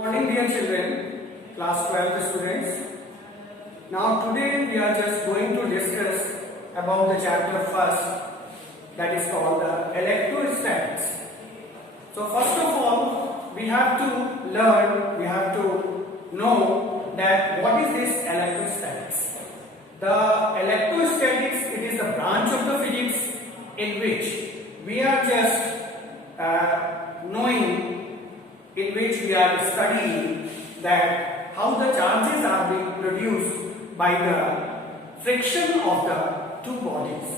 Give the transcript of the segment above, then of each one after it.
Good morning, dear children, class 12 students. Now today we are just going to discuss about the chapter first, that is called the electrostatics. So first of all, we have to learn, we have to know that what is this electrostatics. The electrostatics, it is the branch of the physics in which we are just knowing, in which we are studying that how the charges are being produced by the friction of the two bodies.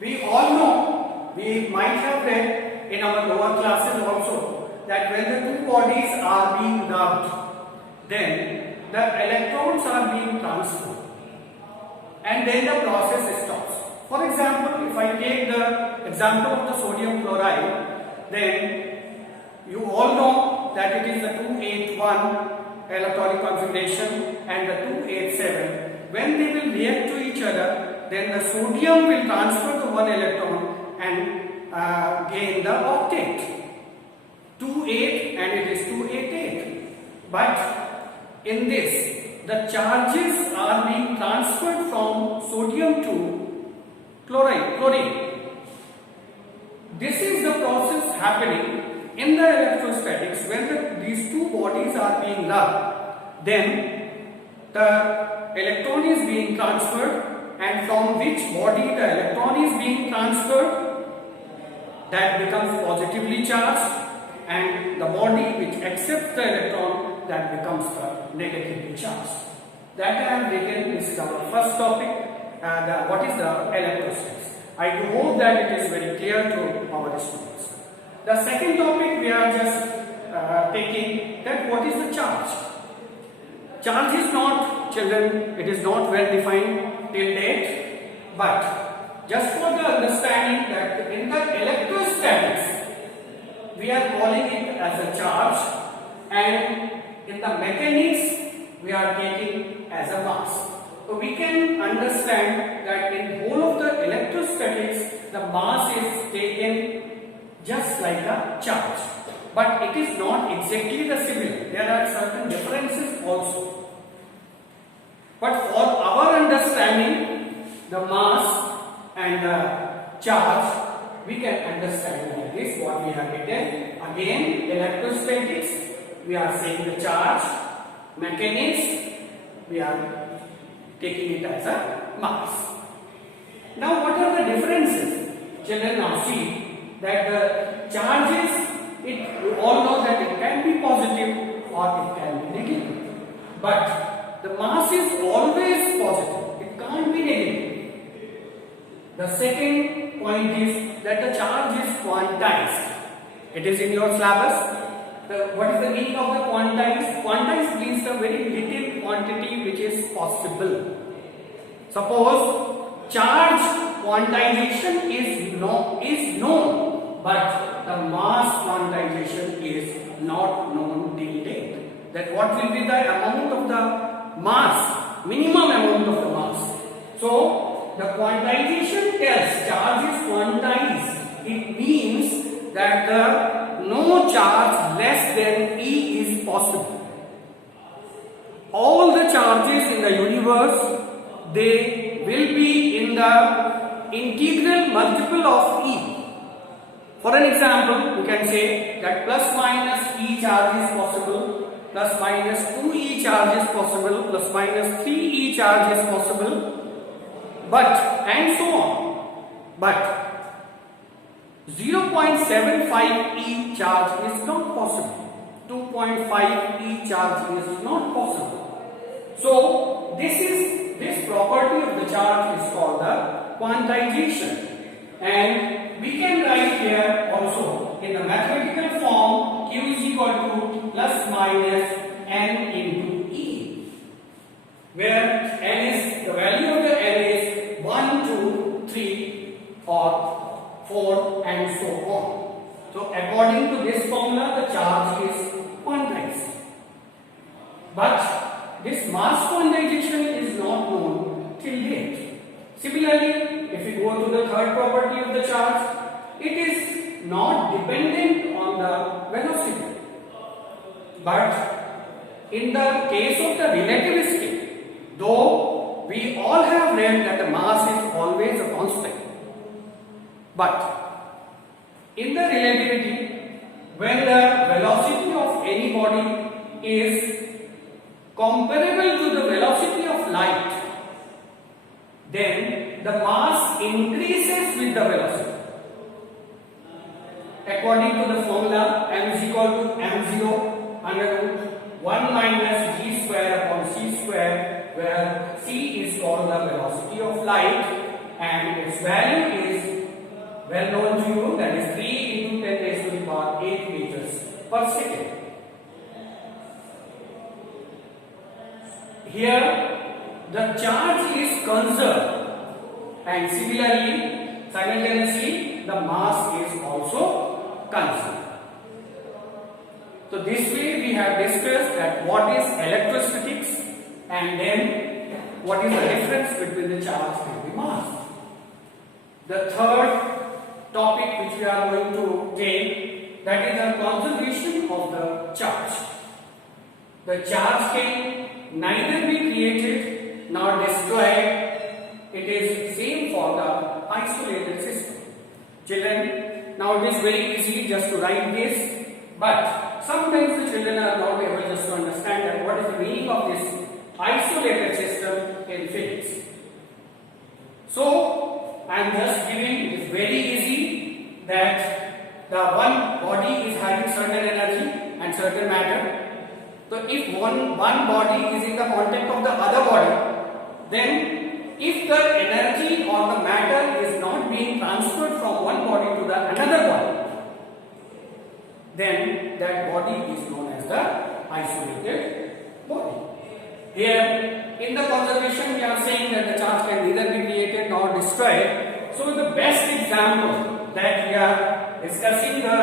We all know, we might have read in our lower classes also, that when the two bodies are being rubbed, then the electrons are being transferred and then the process stops. For example, if I take the example of the sodium chloride, then you all know that it is the 281 electronic configuration and the 287. When they will react to each other, then the sodium will transfer to one electron and gain the octet. 28 and it is 288. But in this, the charges are being transferred from sodium to chlorine. This is the process happening in the electrostatics. When these two bodies are being rubbed, then the electron is being transferred, and from which body the electron is being transferred, that becomes positively charged, and the body which accepts the electron, that becomes the negatively charged. That I have taken, this is our first topic, what is the electrostatics. I do hope that it is very clear to our students. The second topic we are just taking, that what is the charge. Charge is not, children, it is not well defined till date, but just for the understanding that in the electrostatics we are calling it as a charge, and in the mechanics we are taking as a mass. So we can understand that in whole of the electrostatics the mass is taken just like a charge, but it is not exactly the similar. There are certain differences also. But for our understanding, the mass and the charge, we can understand like this. What we have written again: electrostatics, we are saying the charge; mechanics, we are taking it as a mass. Now, what are the differences? Children, now see that the charges, you all know that it can be positive or it can be negative. But the mass is always positive, it can't be negative. The second point is that the charge is quantized. It is in your syllabus. What is the meaning of the quantized? Quantized means the very little quantity which is possible. Suppose charge quantization is known, but the mass quantization is not known till date. That what will be the amount of the mass, minimum amount of the mass. So the quantization tells charge is quantized. It means that no charge less than E is possible. All the charges in the universe, they will be in the integral multiple of E. For an example, you can say that plus minus E charge is possible, plus minus 2E charge is possible, plus minus 3E charge is possible, but and so on. But 0.75 E charge is not possible. 2.5 E charge is not possible. So this property of the charge is called the quantization, and we can write here also in the mathematical form Q is equal to plus minus N into E, where N is, the value of the N is 1, 2, 3 or 4 and so on. So according to this formula, the charge is quantized. But this mass quantization is not known till date. Similarly, if we go to the third property of the charge, it is not dependent on the velocity, but in the case of the relativistic, though we all have read that the mass is always a constant, but in the relativity, when the velocity of any body is comparable to the velocity of light, then the mass increases with the velocity. According to the formula, m is equal to m0 under root 1 minus g square upon c square, where c is called the velocity of light and its value is well known to you, that is 3 into 10 raised to the power 8 meters per second. Here the charge is conserved and similarly, simultaneously, the mass is also conserved. So this way we have discussed that what is electrostatics and then what is the difference between the charge and the mass. The third topic which we are going to take, that is the conservation of the charge. The charge can neither be created nor destroyed. It is same for the isolated system. Children, now it is very easy just to write this, but sometimes the children are not able just to understand that what is the meaning of this isolated system in physics. So I am just giving, it is very easy that the one body is having certain energy and certain matter. So if one body is in the contact of the other body, then if the energy or the matter is not being transferred from one body to the another body, then that body is known as the isolated body. Here in the conservation we are saying that the charge can neither be created nor destroyed. So the best example that we are discussing, the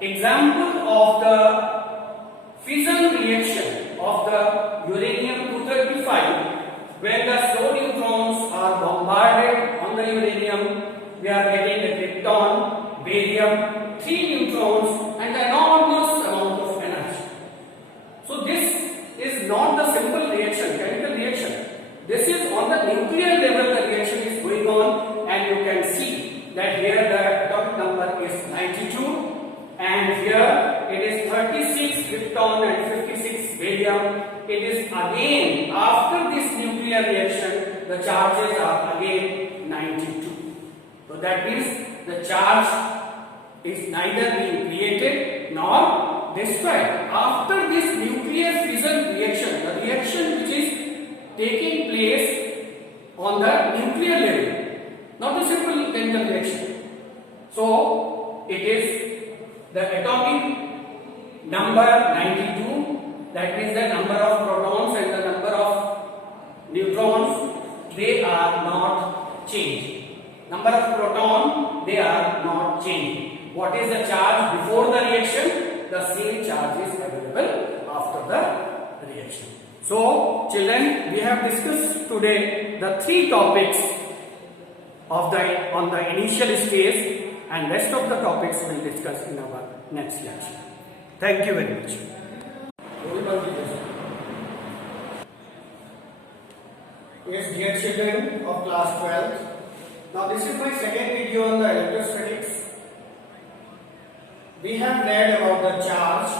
example of the fission reaction of the uranium-235, when the slow neutrons are bombarded on the uranium, we are getting the krypton, barium, 3 neutrons and enormous amount of energy. So this is not the simple reaction, chemical reaction. This is on the nuclear level the reaction is going on, and you can see that here the atomic number is 92 and here it is 36 krypton and 56 barium. It is again after this nuclear reaction the charges are again 92. So that means the charge is neither being created nor destroyed. After this nuclear fission reaction, the reaction which is taking place on the nuclear level, not a simple chemical reaction. So it is the atomic number 92. That means the number of protons and the number of neutrons, they are not changing. Number of proton, they are not changing. What is the charge before the reaction? The same charge is available after the reaction. So children, we have discussed today the 3 topics of on the initial stage, and rest of the topics we will discuss in our next lecture. Thank you very much. Yes, dear children of class 12, now this is my second video on the electrostatics. We have read about the charge,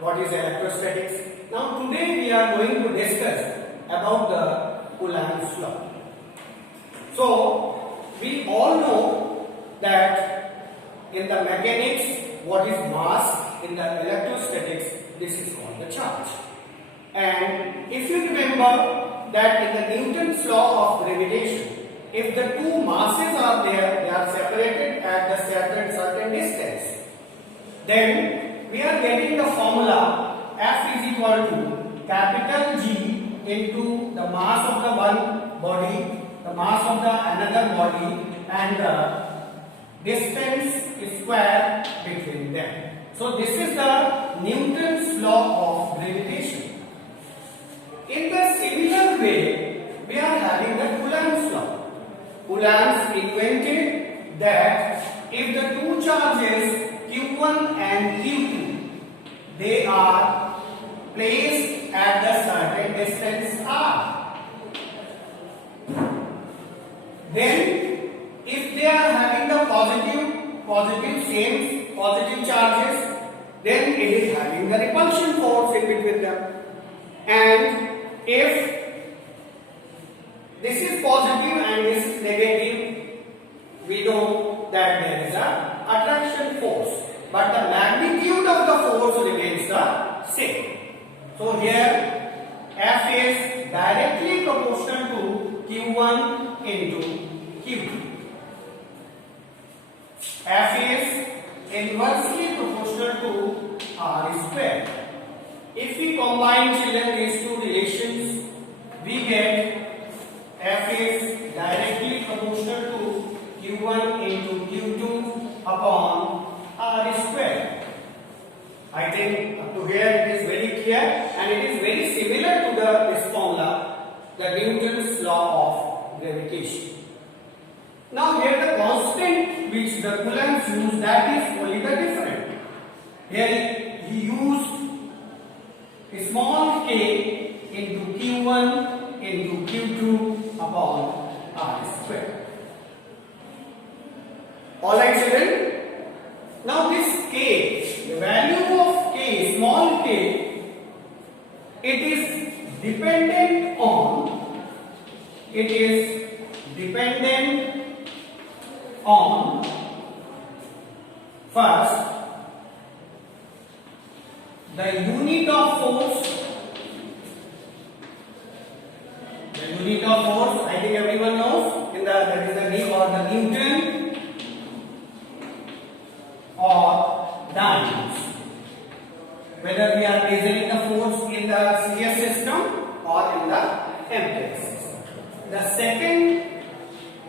what is electrostatics. Now today we are going to discuss about the Coulomb's law. So we all know that in the mechanics what is mass, in the electrostatics this is called the charge. And if you remember that in the Newton's law of gravitation, if the two masses are there, they are separated at the certain distance, then we are getting the formula F is equal to capital G into the mass of the one body, the mass of the another body, and the distance square between them. So this is the Newton's law of gravitation. In the similar way, we are having the Coulomb's law. Coulomb invented that if the two charges Q1 and Q2, they are placed at the certain distance r. Then if they are having the positive charges, then it is having the repulsion force in between them. And if this is positive and this is negative, we know that there is a attraction force, but the magnitude of the force remains the same. So here F is directly proportional to Q1 into Q2. F is inversely proportional to R square. If we combine, children, these two relations, we get F is directly proportional to Q1 into Q2 upon R square. I think up to here it is very clear, and it is very similar to this formula, the Newton's law of gravitation. Now here the constant which the Coulomb used, that is only the different. Here he used small k into Q1 into Q2 upon R square. Alright children, now this k, the value of k, small k, it is dependent on first the unit of force. The unit of force, I think everyone knows, that is the name or the Newton or dynes. Whether we are measuring the force in the serious system or in the empirical system. The second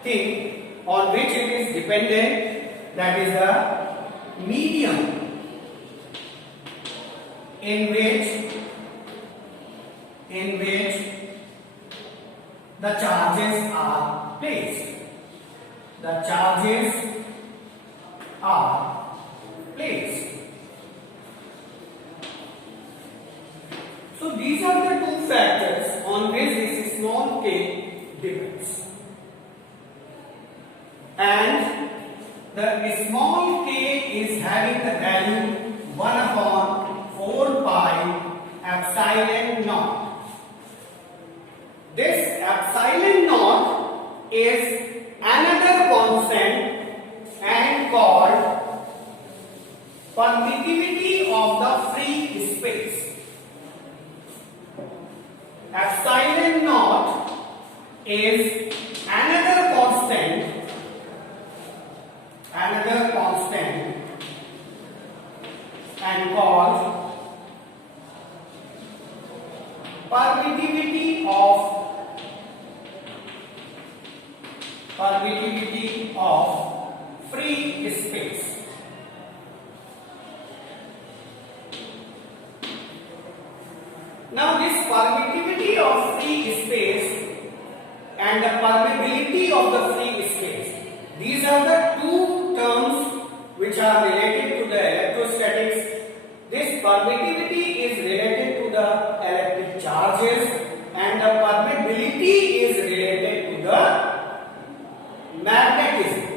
thing on which it is dependent, that is the medium in which the charges are placed. The charges are placed. So these are the two factors on which this small k depends. And the small k is having the value 1 upon 4 pi epsilon naught. This epsilon naught is another constant and called permittivity of the free space. Epsilon naught is another constant and called permittivity of free space. Now this permittivity of free space and the permeability of the free space, these are the two terms which are related to the electrostatics. This permittivity is related to the electric charges and the permeability is related to the magnetism.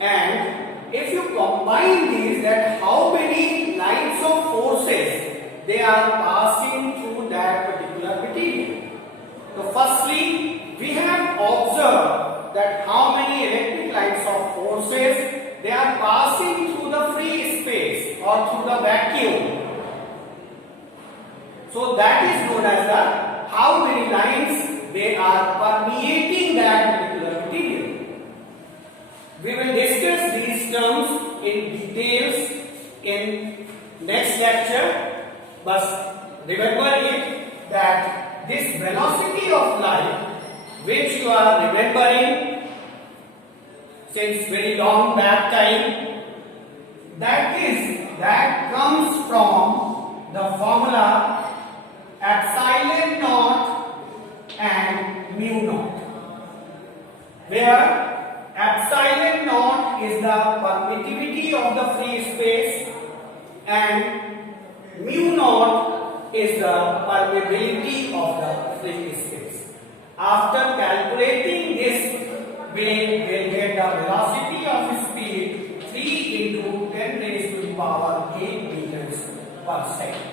And if you combine these, that how many lines of forces they are passing through that particular material. So firstly, we have observed that how many electric lines of forces they are passing through the free space or through the vacuum. So that is known as the how many lines they are permeating that particular material. We will discuss these terms in details in next lecture. But remember it that this velocity of light, which you are remembering since very long back time, that comes from the formula epsilon naught and mu naught, where epsilon naught is the permittivity of the free space and mu naught is the permeability of the free space. After calculating this, we will get the velocity of speed 3 into 10 raised to the power 8 meters per second.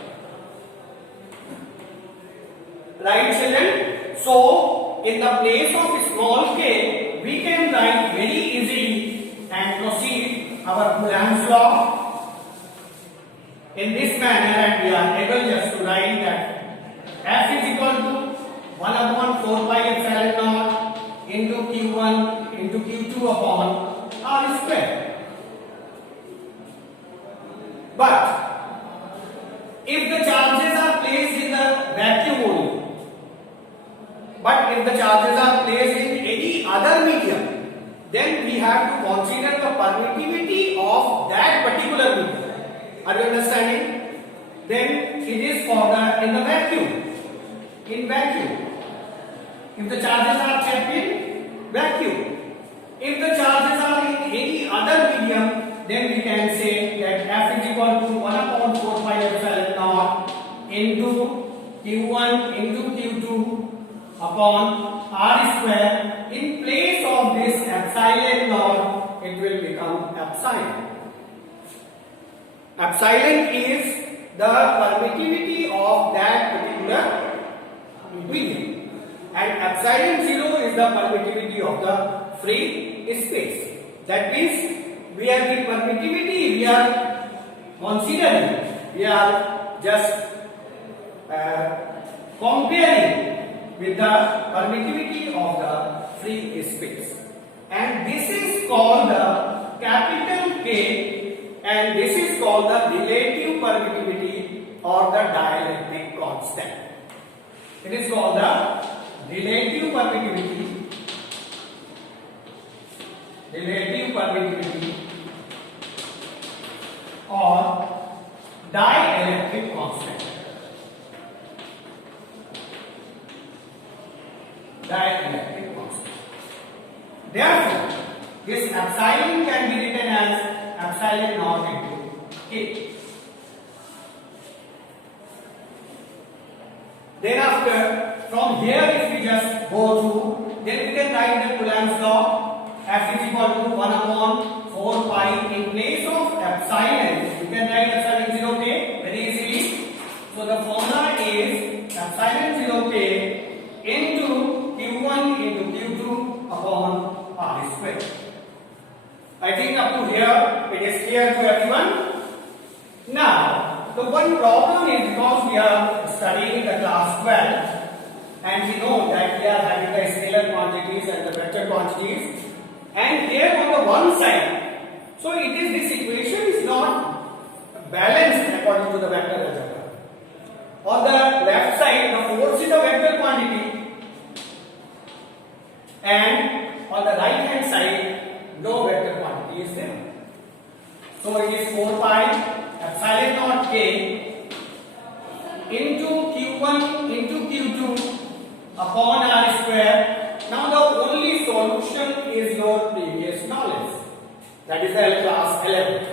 Right, children? So, in the place of small k, we can write very easily and proceed our Coulomb's law in this manner, and we are able just to write that F is equal to 1 upon 4 pi epsilon naught into Q1 into Q2 upon R square. But if the charges are placed in the vacuum only, but if the charges are placed in any other medium, then we have to consider the permittivity of that particular medium. Are you understanding? Then it is for the in the vacuum. In vacuum. If the charges are kept in vacuum. If the charges are in any other medium, then we can say that F is equal to 1 upon 4 pi epsilon naught into Q1 into Q2 upon R square. In place of this epsilon naught, it will become epsilon. Epsilon is the permittivity of that particular medium, and epsilon 0 is the permittivity of the free space. That means we are the permittivity we are considering, we are just comparing with the permittivity of the free space, and this is called the capital K. And this is called the relative permittivity or the dielectric constant. It is called the relative permittivity or dielectric constant. Dielectric constant. Therefore, this epsilon can be written as epsilon naught into K. Thereafter, from here if we just go through, then we can write the Coulomb's law. F is equal to 1 upon 4 pi. In place of epsilon, you can write epsilon 0 K very easily. So the formula is epsilon 0 K into Q1 into Q2 upon R square. I think up to here it is clear to everyone. Now, the one problem is because we are studying the class 12 and we know that we are having the scalar quantities and the vector quantities, and here on the one side, so it is this equation is not balanced according to the vector algebra. On the left side, the force is a vector quantity, and on the right hand side, no vector quantity is there. So it is 4 pi epsilon naught K into Q1 into Q2 upon R square. Now the only solution is your previous knowledge. That is the class 11.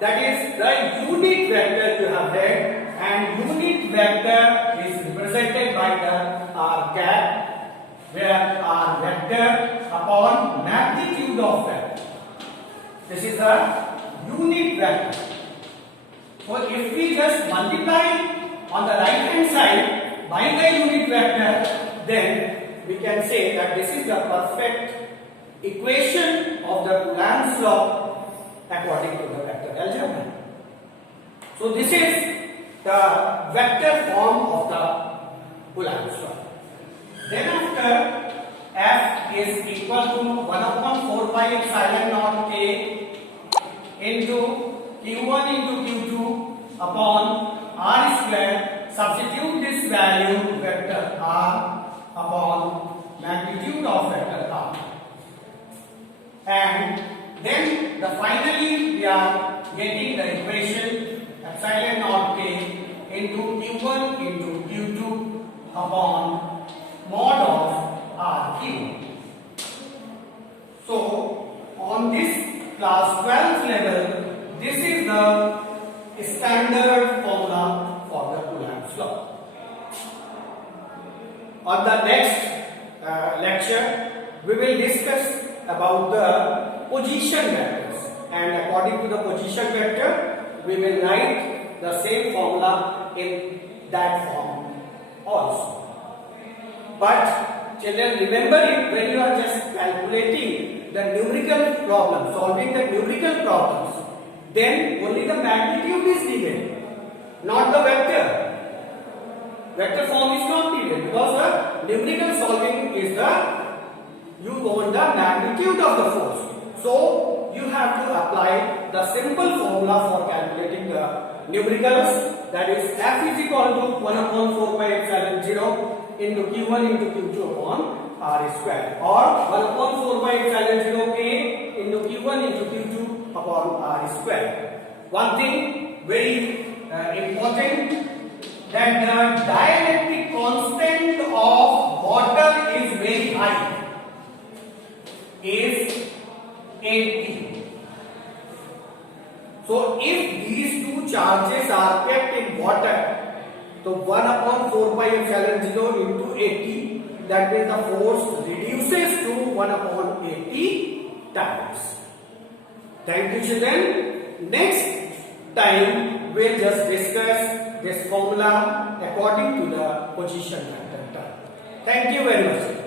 That is the unit vector you have read, and unit vector is represented by the R cap, where R vector upon magnitude of vector. This is the unit vector. So if we just multiply on the right hand side by the unit vector, then we can say that this is the perfect equation of the Coulomb's law according to the vector algebra. So this is the vector form of the Coulomb's law. Then after, F is equal to 1 upon 4 pi epsilon naught K into Q1 into Q2 upon R square. Substitute this value vector R upon magnitude of vector R, and then finally we are getting the equation epsilon naught K into Q1 into Q2 upon mod of RQ. So on this class 12 level, this is the standard formula for the Coulomb's law. On the next lecture, we will discuss about the position vectors, and according to the position vector, we will write the same formula in that form also. But children, remember it when you are just calculating the numerical problem, solving the numerical problems, then only the magnitude is given, not the vector. Vector form is not needed because the numerical solving is you want the magnitude of the force. So you have to apply the simple formula for calculating the numericals, that is F is equal to 1 upon 4 pi epsilon 0 into Q1 into Q2 upon R square, or 1 upon 4 pi epsilon 0 K into Q1 into Q2 upon R square. One thing very important, that the dielectric constant of water is very high, is 80. So if these two charges are kept in water, so 1 upon 4 pi epsilon 0 into 80, that means the force reduces to 1 upon 80 times. Thank you children. Next time we'll just discuss this formula according to the position vector. Thank you very much.